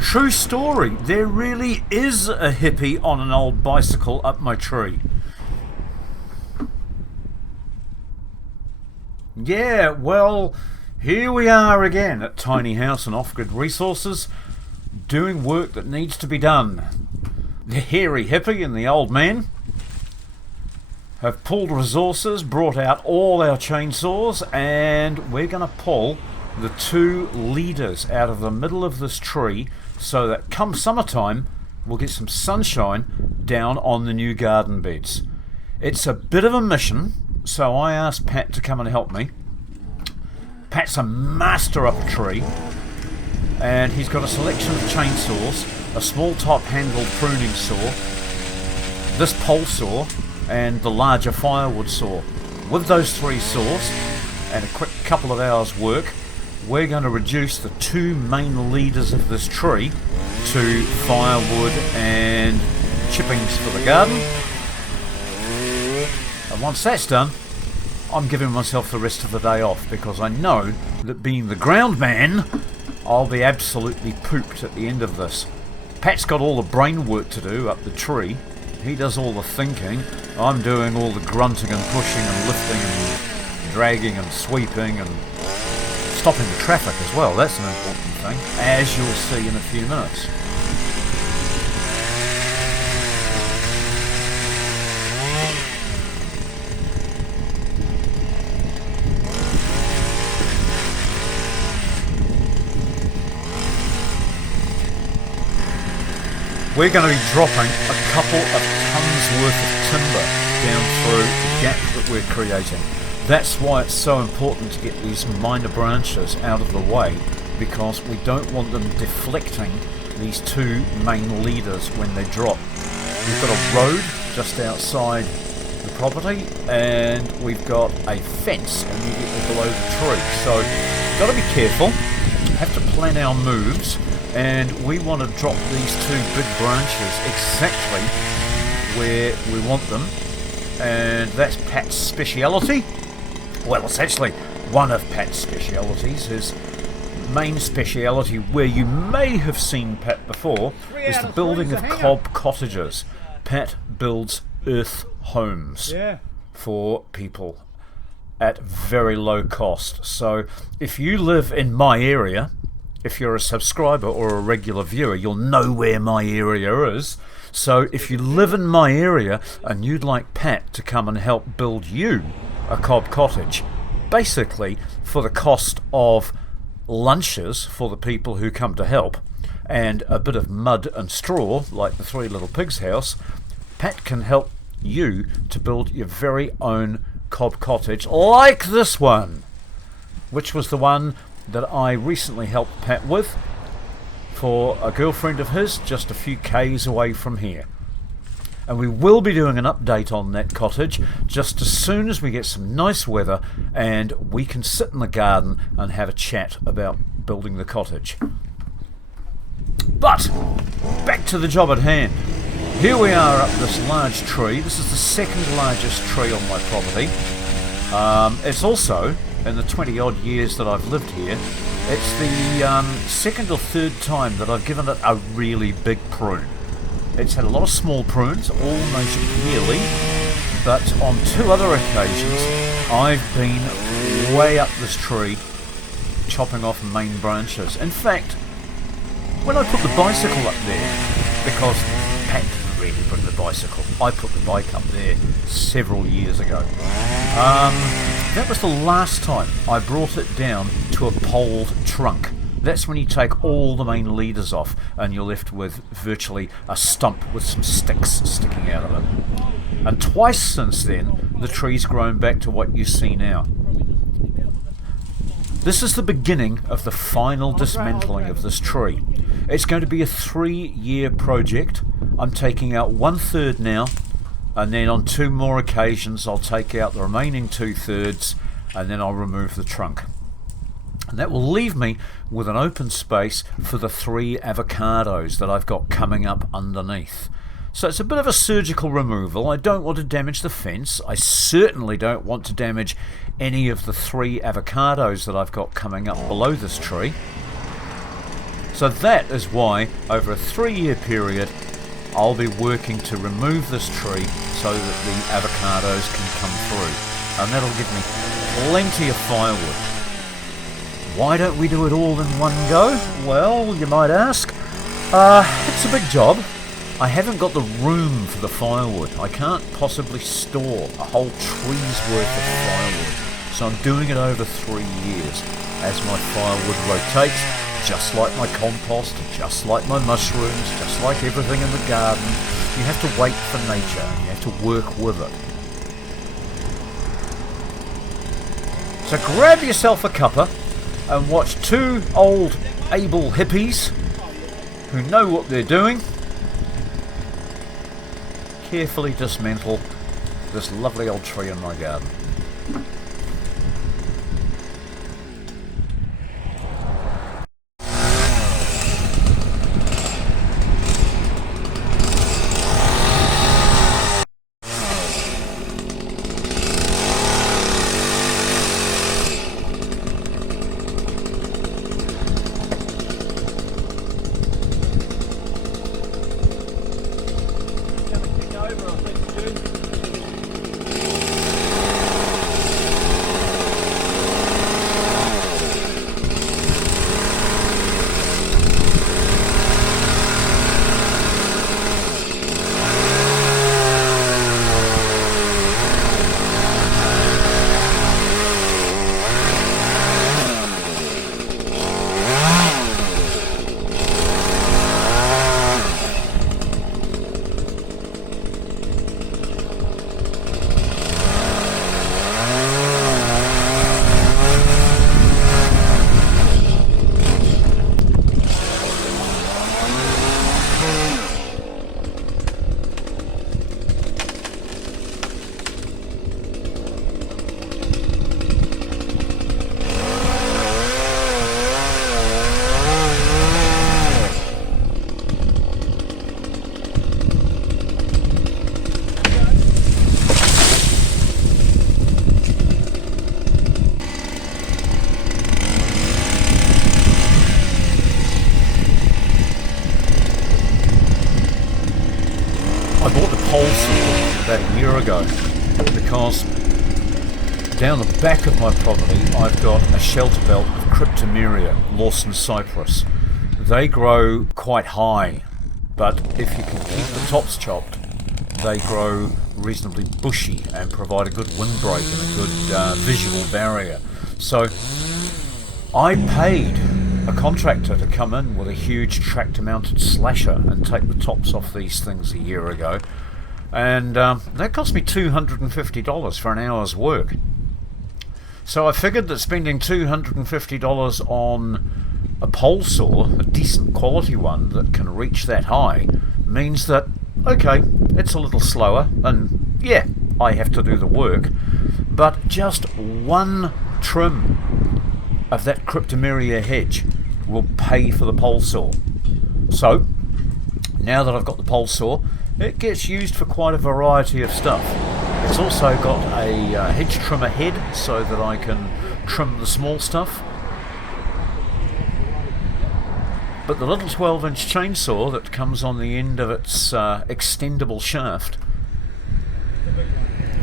True story. There really is a hippie on an old bicycle up my tree. Yeah, well, here we are again at Tiny House and Off-Grid Resources, doing work that needs to be done. The hairy hippie and the old man have pulled resources, brought out all our chainsaws, and we're going to pull the two leaders out of the middle of this tree so that come summertime we'll get some sunshine down on the new garden beds. It's a bit of a mission, so I asked Pat to come and help me. Pat's a master up a tree, and he's got a selection of chainsaws, a small top handled pruning saw, this pole saw, and the larger firewood saw. With those three saws and a quick couple of hours work, we're going to reduce the two main leaders of this tree to firewood and chippings for the garden. And once that's done, I'm giving myself the rest of the day off, because I know that being the ground man, I'll be absolutely pooped at the end of this. Pat's got all the brain work to do up the tree. He does all the thinking. I'm doing all the grunting and pushing and lifting and dragging and sweeping and stopping the traffic as well. That's an important thing, as you'll see in a few minutes. We're going to be dropping a couple of tons worth of timber down through the gap that we're creating. That's why it's so important to get these minor branches out of the way, because we don't want them deflecting these two main leaders when they drop. We've got a road just outside the property, and we've got a fence immediately below the tree. So we've got to be careful, have to plan our moves, and we want to drop these two big branches exactly where we want them, and that's Pat's speciality. Well, it's actually one of Pat's specialities. His main speciality, where you may have seen Pat before, is the building of cob cottages. Pat builds earth homes for people at very low cost. So if you live in my area, if you're a subscriber or a regular viewer, you'll know where my area is. So if you live in my area and you'd like Pat to come and help build you a cob cottage, basically for the cost of lunches for the people who come to help and a bit of mud and straw like the Three Little Pigs house, Pat can help you to build your very own cob cottage like this one, which was the one that I recently helped Pat with for a girlfriend of his just a few k's away from here. And we will be doing an update on that cottage just as soon as we get some nice weather and we can sit in the garden and have a chat about building the cottage. But back to the job at hand. Here we are up this large tree. This is the second largest tree on my property. It's also, in the 20 odd years that I've lived here, it's the second or third time that I've given it a really big prune. It's had a lot of small prunes, almost yearly, but on two other occasions I've been way up this tree chopping off main branches. In fact, when I put the bicycle up there, because Pat didn't really bring the bicycle, I put the bike up there several years ago. That was the last time I brought it down to a poled trunk. That's when you take all the main leaders off and you're left with virtually a stump with some sticks sticking out of it. And twice since then, the tree's grown back to what you see now. This is the beginning of the final dismantling of this tree. It's going to be a 3-year project. I'm taking out 1/3 now, and then on 2 more occasions I'll take out the remaining 2/3, and then I'll remove the trunk. And that will leave me with an open space for the 3 avocados that I've got coming up underneath. So it's a bit of a surgical removal. I don't want to damage the fence. I certainly don't want to damage any of the 3 avocados that I've got coming up below this tree. So that is why over a 3-year period I'll be working to remove this tree so that the avocados can come through, and that'll give me plenty of firewood. Why don't we do it all in one go? Well, you might ask. It's a big job. I haven't got the room for the firewood. I can't possibly store a whole tree's worth of firewood. So I'm doing it over 3 years as my firewood rotates, just like my compost, just like my mushrooms, just like everything in the garden. You have to wait for nature. You have to work with it. So grab yourself a cuppa and watch 2 old able hippies who know what they're doing carefully dismantle this lovely old tree in my garden. About a year ago, because down the back of my property I've got a shelter belt of cryptomeria, Lawson cypress. They grow quite high, but if you can keep the tops chopped, they grow reasonably bushy and provide a good windbreak and a good visual barrier. So I paid a contractor to come in with a huge tractor mounted slasher and take the tops off these things a year ago. And that cost me $250 for an hour's work. So I figured that spending $250 on a pole saw, a decent quality one that can reach that high, means that, okay, it's a little slower, and yeah, I have to do the work, but just one trim of that cryptomeria hedge will pay for the pole saw. So, now that I've got the pole saw, it gets used for quite a variety of stuff. It's also got a hedge trimmer head so that I can trim the small stuff. But the little 12-inch chainsaw that comes on the end of its extendable shaft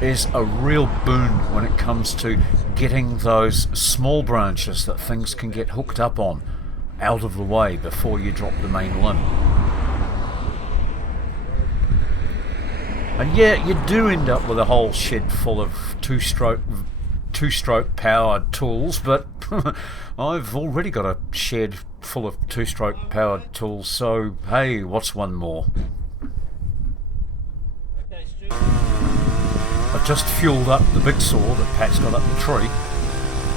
is a real boon when it comes to getting those small branches that things can get hooked up on out of the way before you drop the main limb. And yeah, you do end up with a whole shed full of two-stroke powered tools, but I've already got a shed full of two-stroke powered tools, so hey, what's one more? I've just fueled up the big saw that Pat's got up the tree,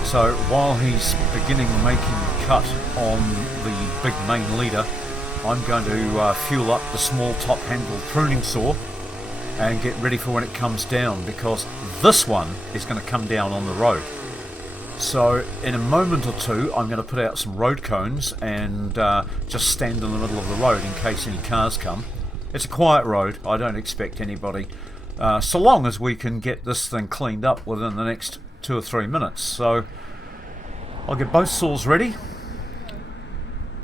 so while he's beginning making the cut on the big main leader, I'm going to fuel up the small top-handled pruning saw and get ready for when it comes down, because this one is going to come down on the road. So in a moment or two I'm going to put out some road cones and just stand in the middle of the road in case any cars come. It's a quiet road, I don't expect anybody, so long as we can get this thing cleaned up within the next 2 or 3 minutes. So I'll get both saws ready,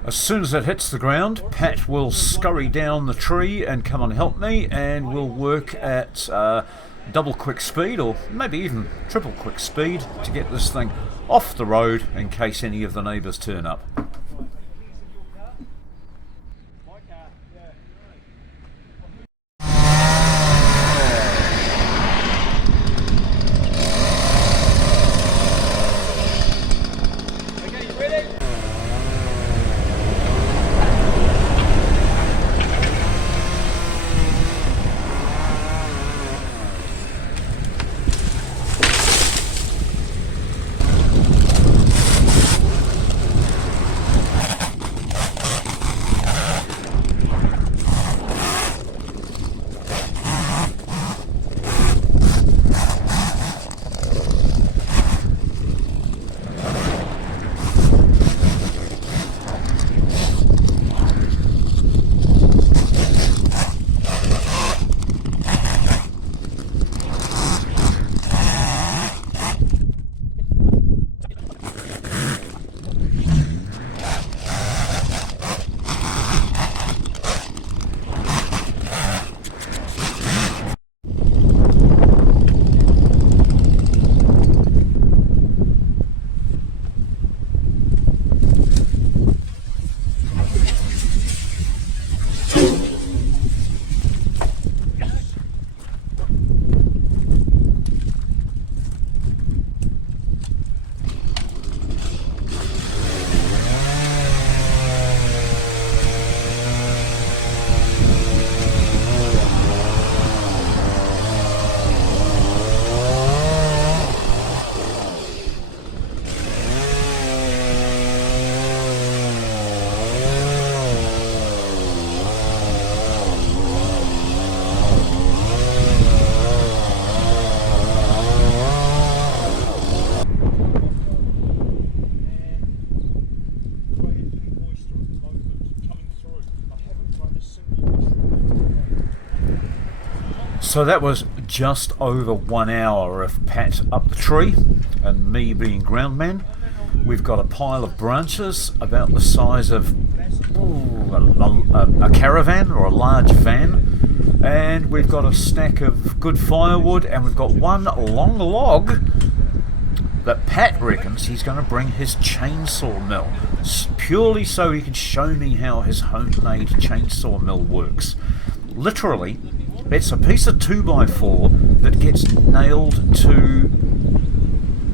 As soon as it hits the ground, Pat will scurry down the tree and come and help me, and we'll work at double quick speed, or maybe even triple quick speed, to get this thing off the road in case any of the neighbours turn up. So that was just over 1 hour of Pat up the tree and me being groundman. We've got a pile of branches about the size of a caravan or a large van, and we've got a stack of good firewood, and we've got one long log that Pat reckons he's going to bring his chainsaw mill, purely so he can show me how his homemade chainsaw mill works. Literally, it's a piece of 2x4 that gets nailed to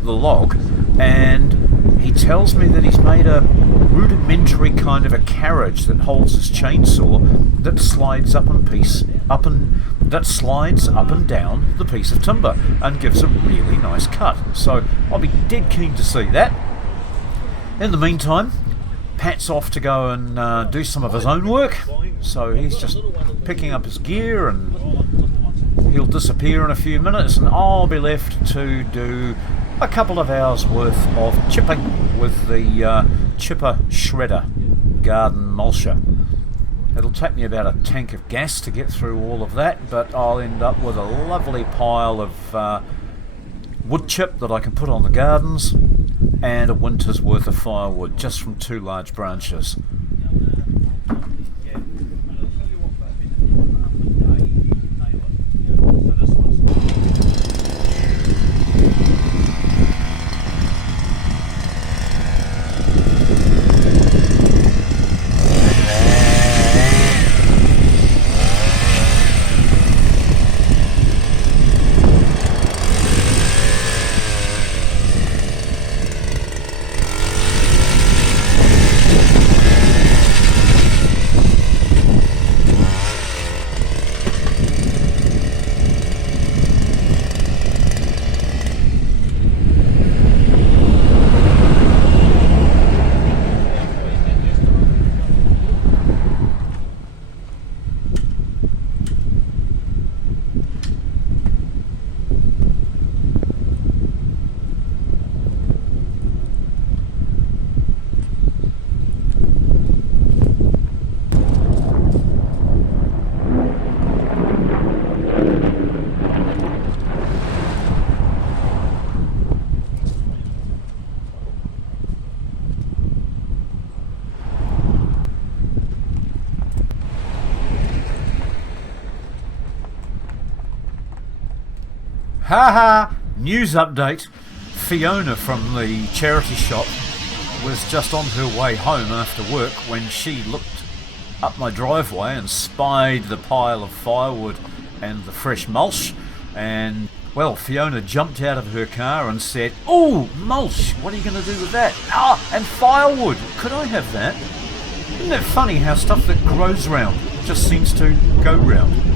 the log, and he tells me that he's made a rudimentary kind of a carriage that holds his chainsaw that slides up and down the piece of timber and gives a really nice cut. So I'll be dead keen to see that. In the meantime, Pat's off to go and do some of his own work, so he's just picking up his gear and he'll disappear in a few minutes, and I'll be left to do a couple of hours worth of chipping with the chipper shredder garden mulcher. It'll take me about a tank of gas to get through all of that, but I'll end up with a lovely pile of wood chip that I can put on the gardens and a winter's worth of firewood just from 2 large branches. Haha! News update. Fiona from the charity shop was just on her way home after work when she looked up my driveway and spied the pile of firewood and the fresh mulch, and well, Fiona jumped out of her car and said, "Oh, mulch, what are you going to do with that? Ah, and firewood, could I have that?" Isn't it funny how stuff that grows round just seems to go round?